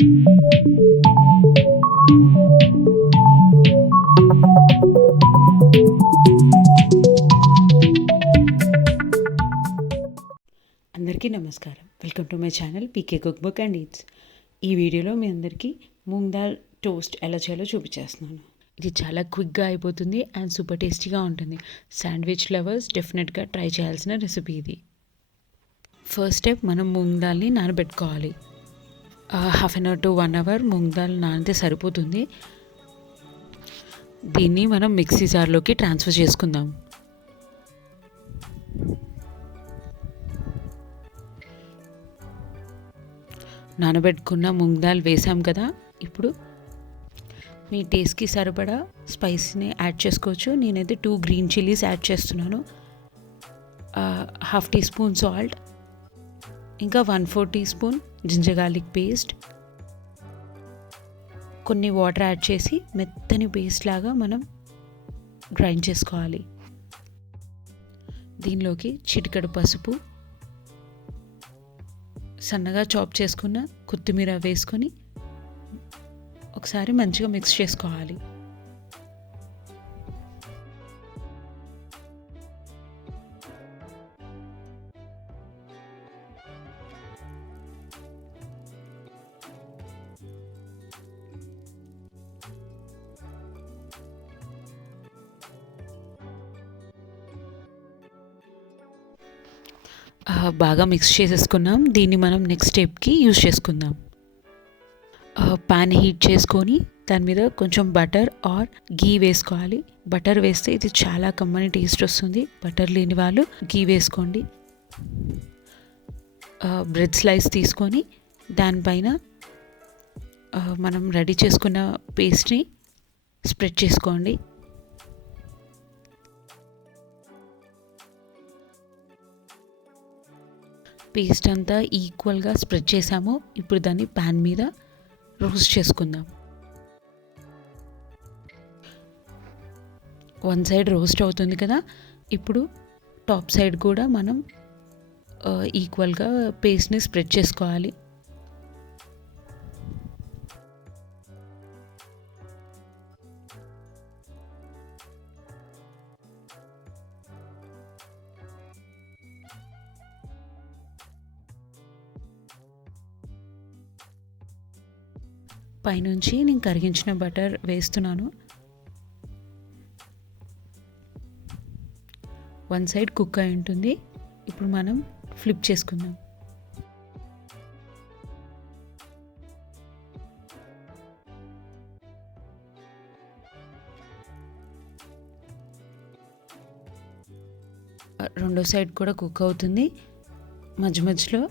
అందరికీ నమస్కారం. Welcome to my channel PK cook book and eats. ఈ వీడియోలో మీ అందరికీ మూంగ్ దాల్ టోస్ట్ ఎలా చేయాలో చూపించేస్తున్నాను. ఇది చాలా క్విక్గా అయిపోతుంది అండ్ సూపర్ టేస్టీగా ఉంటుంది. శాండ్విచ్ లవర్స్ డెఫినెట్గా ట్రై చేయాల్సిన రెసిపీ ఇది. ఫస్ట్ స్టెప్, మనం మూంగ్ దాల్ని నానబెట్టుకోవాలి. Half an hour to 1 hour moong dal నానితే సరిపోతుంది. దీన్ని మనం మిక్సీ జార్లోకి ట్రాన్స్ఫర్ చేసుకుందాం. నానబెట్టుకున్న మూంగ్ దాల్ వేసాం కదా, ఇప్పుడు మీ టేస్ట్కి సరిపడా స్పైసీని యాడ్ చేసుకోవచ్చు. నేనైతే 2 గ్రీన్ చిల్లీస్ యాడ్ చేస్తున్నాను, ½ టీ స్పూన్ సాల్ట్, ఇంకా 1/4 teaspoon ginger garlic paste, కొన్ని వాటర్ యాడ్ చేసి మెత్తని పేస్ట్ లాగా మనం గ్రైండ్ చేసుకోవాలి. దీనిలోకి చిటికెడు పసుపు, సన్నగా చాప్ చేసుకున్న కొత్తిమీర వేసుకొని ఒకసారి మంచిగా మిక్స్ చేసుకోవాలి. బాగా మిక్స్ చేసేసుకున్నాం. దీన్ని మనం నెక్స్ట్ స్టెప్కి యూజ్ చేసుకుందాం. ప్యాన్ హీట్ చేసుకొని దాని మీద కొంచెం బటర్ ఆర్ గీ వేసుకోవాలి. బటర్ వేస్తే ఇది చాలా కమ్మని టేస్ట్ వస్తుంది. బటర్ లేని వాళ్ళు గీ వేసుకోండి. బ్రెడ్ స్లైస్ తీసుకొని దానిపైన మనం రెడీ చేసుకున్న పేస్ట్ని స్ప్రెడ్ చేసుకోండి. పేస్ట్ అంతా ఈక్వల్గా స్ప్రెడ్ చేసాము. ఇప్పుడు దాన్ని ప్యాన్ మీద రోస్ట్ చేసుకుందాం. వన్ సైడ్ రోస్ట్ అవుతుంది కదా, ఇప్పుడు టాప్ సైడ్ కూడా మనం ఈక్వల్గా పేస్ట్ని స్ప్రెడ్ చేసుకోవాలి. పైనుంచి నేను కరిగించిన బటర్ వేస్తున్నాను. వన్ సైడ్ కుక్ అయి ఉంటుంది. ఇప్పుడు మనం ఫ్లిప్ చేసుకుందాం. రెండో సైడ్ కూడా కుక్ అవుతుంది. మధ్య మధ్యలో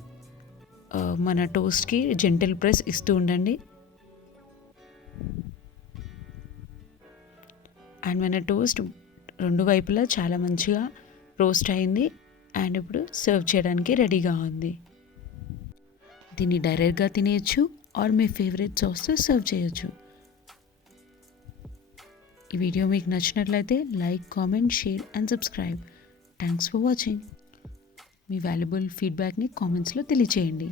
మన టోస్ట్కి జెంటిల్ ప్రెస్ ఇస్తూ ఉండండి. అండ్ మన టోస్ట్ రెండు వైపులా చాలా మంచిగా రోస్ట్ అయింది. అండ్ ఇప్పుడు సర్వ్ చేయడానికి రెడీగా ఉంది. దీన్ని డైరెక్ట్గా తినేయచ్చు ఆర్ మీ ఫేవరెట్ సాస్తో సర్వ్ చేయొచ్చు. ఈ వీడియో మీకు నచ్చినట్లయితే like, comment, share and subscribe. Thanks for watching. మీ వాల్యుబుల్ ఫీడ్బ్యాక్ని కామెంట్స్లో తెలియచేయండి.